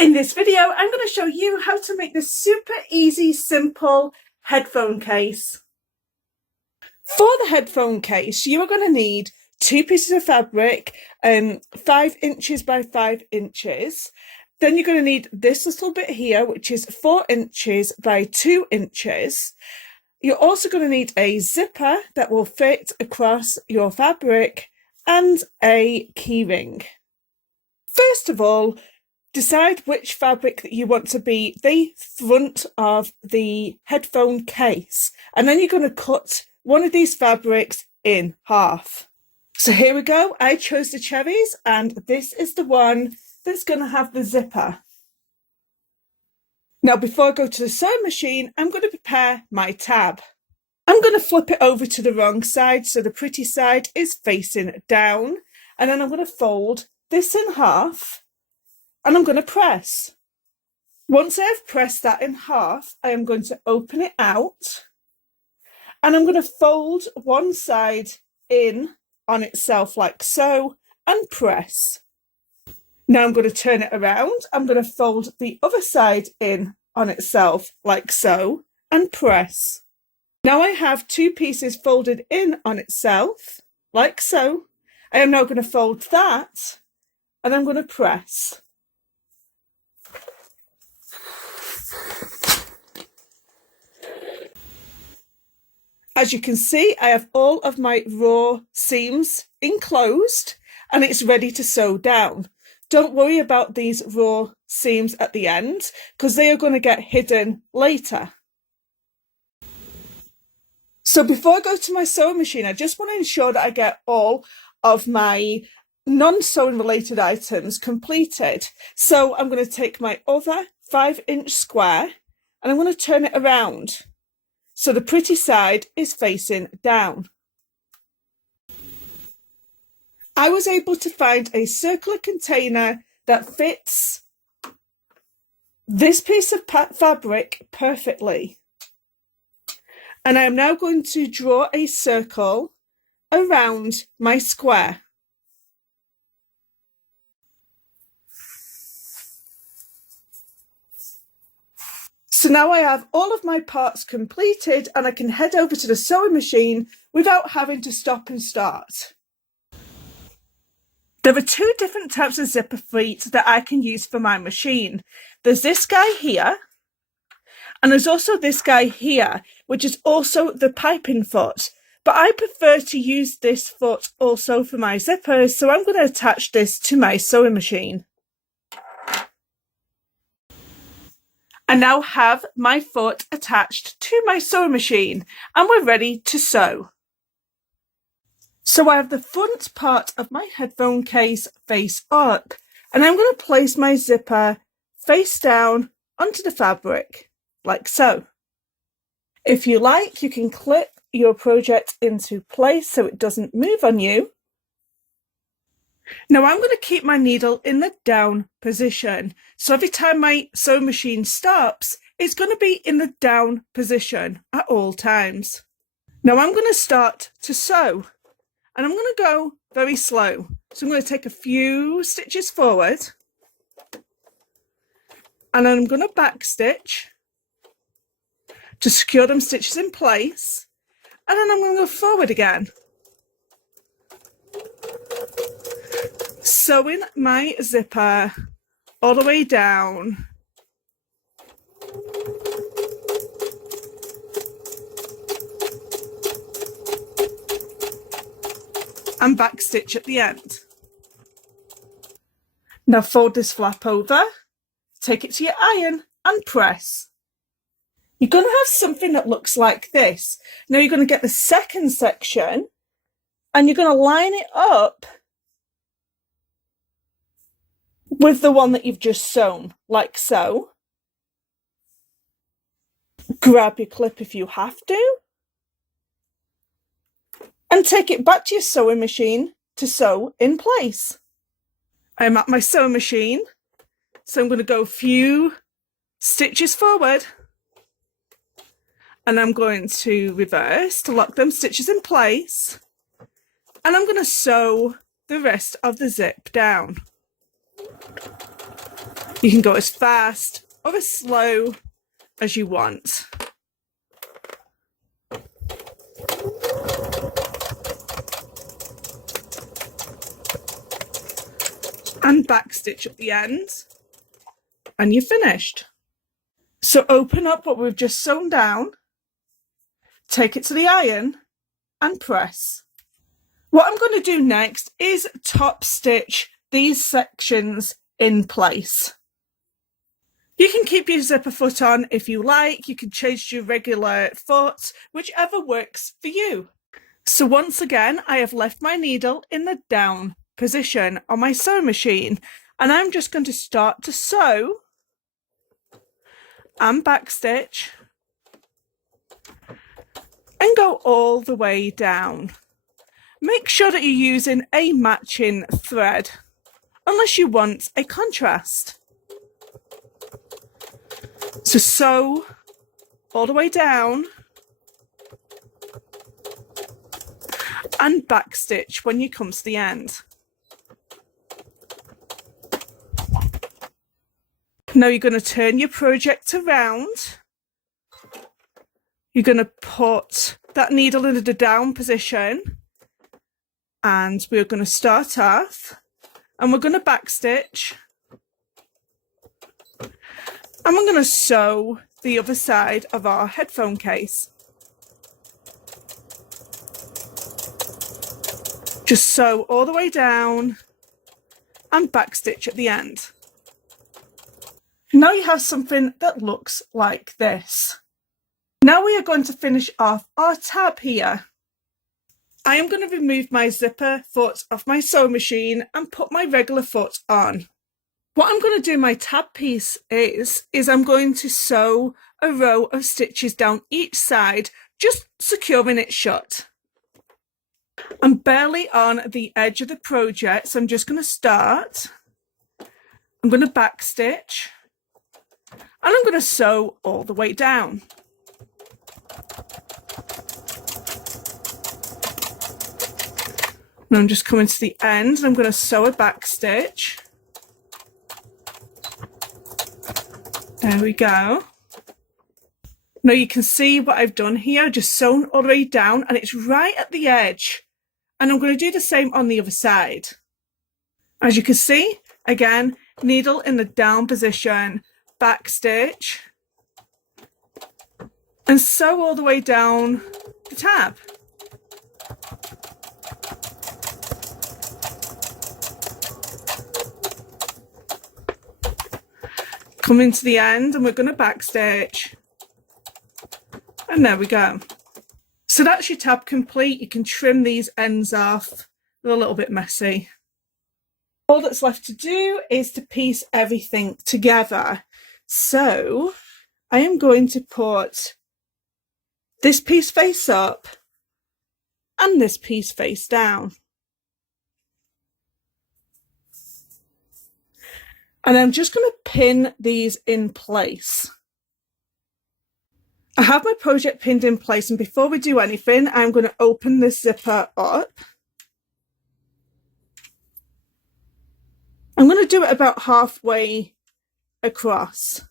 In this video, I'm going to show you how to make this super easy, simple headphone case. For the headphone case, you are going to need 2 pieces of fabric, 5 inches by 5 inches. Then you're going to need this little bit here, which is 4 inches by 2 inches. You're also going to need a zipper that will fit across your fabric and a keyring. First of all, decide which fabric that you want to be the front of the headphone case, and then you're going to cut one of these fabrics in half. So here we go. I chose the cherries, and this is the one that's going to have the zipper. Now, before I go to the sewing machine, I'm going to prepare my tab. I'm going to flip it over to the wrong side, so the pretty side is facing down, and then I'm going to fold this in half, and I'm going to press. Once I've pressed that in half, I am going to open it out, and I'm going to fold one side in on itself like so, and press. Now I'm going to turn it around. I'm going to fold the other side in on itself like so, and press. Now I have 2 pieces folded in on itself like so. I am now going to fold that, and I'm going to press. As you can see, I have all of my raw seams enclosed, and it's ready to sew down. Don't worry about these raw seams at the end, because they are going to get hidden later. So before I go to my sewing machine, I just want to ensure that I get all of my non-sewing related items completed. So I'm going to take my other 5-inch square, and I'm going to turn it around so the pretty side is facing down. I was able to find a circular container that fits this piece of fabric perfectly. And I am now going to draw a circle around my square. So now I have all of my parts completed, and I can head over to the sewing machine without having to stop and start. There are 2 different types of zipper feet that I can use for my machine. There's this guy here, and there's also this guy here, which is also the piping foot. But I prefer to use this foot also for my zippers, so I'm going to attach this to my sewing machine. I now have my foot attached to my sewing machine, and we're ready to sew. So I have the front part of my headphone case face up, and I'm going to place my zipper face down onto the fabric, like so. If you like, you can clip your project into place so it doesn't move on you. Now I'm going to keep my needle in the down position, so every time my sewing machine stops, it's going to be in the down position at all times. Now I'm going to start to sew, and I'm going to go very slow. So I'm going to take a few stitches forward, and then I'm going to back stitch to secure them stitches in place, and then I'm going to go forward again, sewing my zipper all the way down. And back stitch at the end. Now fold this flap over, take it to your iron, and press. You're going to have something that looks like this. Now you're going to get the second section, and you're going to line it up with the one that you've just sewn, like so. Grab your clip if you have to, and take it back to your sewing machine to sew in place. I'm at my sewing machine, so I'm going to go a few stitches forward, and I'm going to reverse to lock them stitches in place, and I'm going to sew the rest of the zip down. You can go as fast or as slow as you want. And backstitch at the end, and you're finished. So open up what we've just sewn down, take it to the iron and press. What I'm going to do next is top stitch these sections in place. You can keep your zipper foot on if you like, you can change your regular foot, whichever works for you. So once again, I have left my needle in the down position on my sewing machine, and I'm just going to start to sew and backstitch and go all the way down. Make sure that you're using a matching thread, unless you want a contrast. So sew all the way down and backstitch when you come to the end. Now you're going to turn your project around. You're going to put that needle in the down position, and we're going to start off and we're going to backstitch, and we're going to sew the other side of our headphone case. Just sew all the way down and backstitch at the end. Now you have something that looks like this. Now we are going to finish off our tab here. I am going to remove my zipper foot off my sewing machine and put my regular foot on. What I'm going to do in my tab piece is I'm going to sew a row of stitches down each side, just securing it shut. I'm barely on the edge of the project, so I'm just going to start. I'm going to backstitch, and I'm going to sew all the way down. Now I'm just coming to the end, and I'm going to sew a backstitch. There we go. Now you can see what I've done here, just sewn all the way down, and it's right at the edge. And I'm going to do the same on the other side. As you can see, again, needle in the down position, backstitch, and sew all the way down the tab. Coming to the end, and we're going to backstitch, and there we go. So that's your tab complete. You can trim these ends off. They're a little bit messy. All that's left to do is to piece everything together. So I am going to put this piece face up and this piece face down. And I'm just going to pin these in place. I have my project pinned in place, and before we do anything, I'm going to open this zipper up. I'm going to do it about halfway across,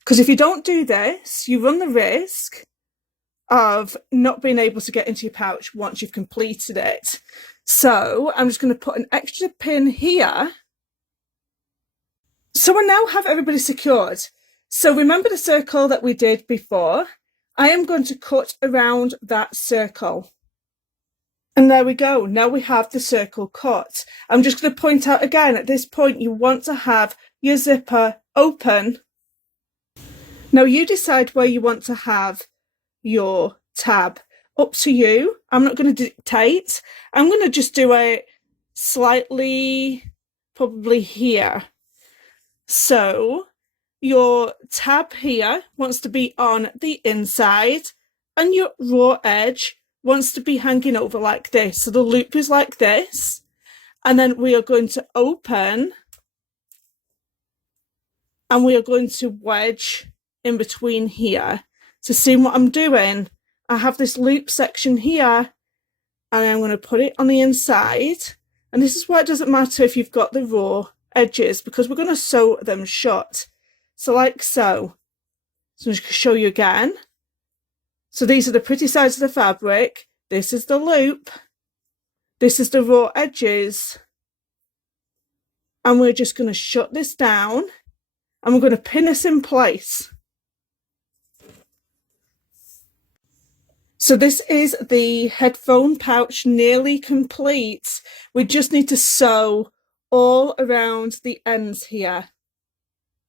because if you don't do this, you run the risk of not being able to get into your pouch once you've completed it. So I'm just going to put an extra pin here. So I now have everybody secured. So remember the circle that we did before? I am going to cut around that circle. And there we go. Now we have the circle cut. I'm just going to point out again, at this point, you want to have your zipper open. Now you decide where you want to have your tab. Up to you. I'm not going to dictate. I'm going to just do it slightly, probably here. So your tab here wants to be on the inside, and your raw edge wants to be hanging over like this. So the loop is like this, and then we are going to open, and we are going to wedge in between here. So see what I'm doing? I have this loop section here, and I'm going to put it on the inside, and this is why it doesn't matter if you've got the raw edges because we're going to sew them shut. So like so. So I'm just going to show you again. So these are the pretty sides of the fabric. This is the loop. This is the raw edges. And we're just going to shut this down and we're going to pin this in place. So this is the headphone pouch nearly complete. We just need to sew all around the ends here.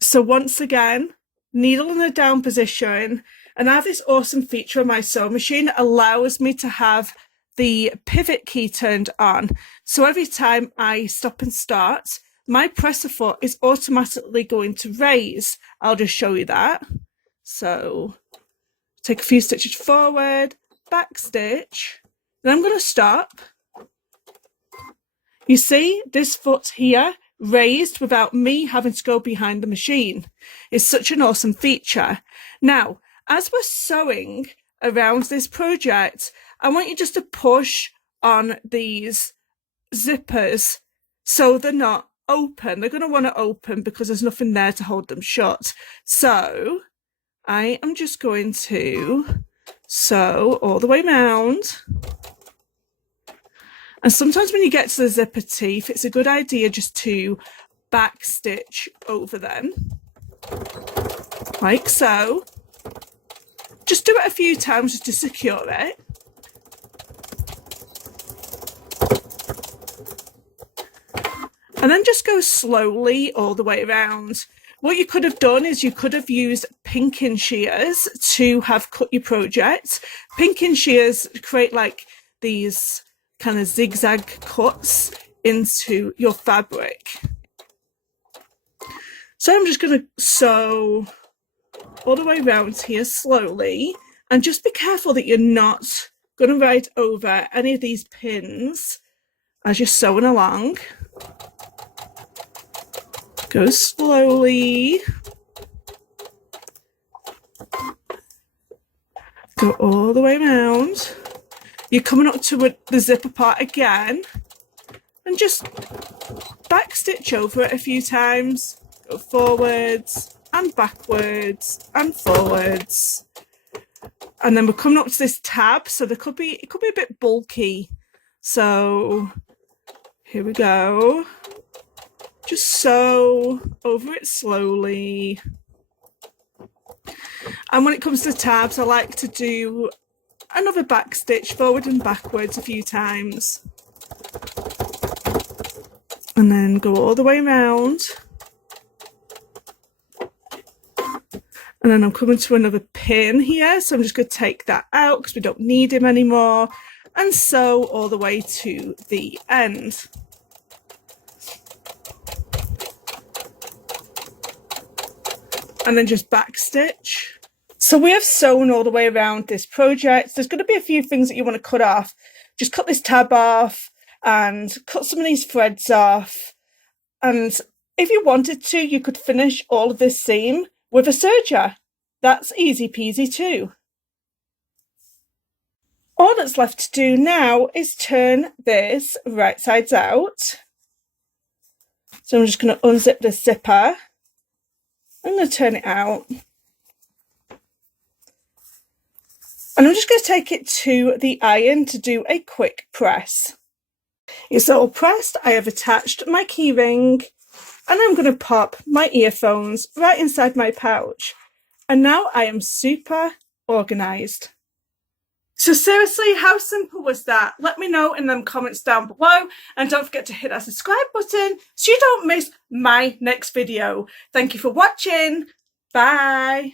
So once again, needle in a down position, and I have this awesome feature on my sewing machine that allows me to have the pivot key turned on. So every time I stop and start, my presser foot is automatically going to raise. I'll just show you that. So take a few stitches forward, back stitch, then I'm going to stop. You see this foot here raised without me having to go behind the machine. It's such an awesome feature. Now, as we're sewing around this project, I want you just to push on these zippers so they're not open. They're going to want to open because there's nothing there to hold them shut. So I am just going to sew all the way around. And sometimes when you get to the zipper teeth, it's a good idea just to back stitch over them, like so. Just do it a few times just to secure it. And then just go slowly all the way around. What you could have done is you could have used pinking shears to have cut your project. Pinking shears create like these kind of zigzag cuts into your fabric. So I'm just going to sew all the way around here slowly, and just be careful that you're not going to ride over any of these pins as you're sewing along. Go slowly. Go all the way around. You're coming up to the zipper part again, and just back stitch over it a few times. Go forwards and backwards and forwards. And then we're coming up to this tab, so it could be a bit bulky. So here we go. Just sew over it slowly. And when it comes to tabs, I like to do another back stitch forward and backwards a few times. And then go all the way around. And then I'm coming to another pin here, so I'm just going to take that out because we don't need him anymore, and sew all the way to the end. And then just back stitch. So we have sewn all the way around this project. There's going to be a few things that you want to cut off. Just cut this tab off and cut some of these threads off. And if you wanted to, you could finish all of this seam with a serger. That's easy peasy too. All that's left to do now is turn this right sides out. So I'm just going to unzip the zipper. I'm going to turn it out. And I'm just going to take it to the iron to do a quick press. It's all pressed. I have attached my key ring, and I'm going to pop my earphones right inside my pouch. And now I am super organised. So seriously, how simple was that? Let me know in them comments down below, and don't forget to hit that subscribe button so you don't miss my next video. Thank you for watching. Bye.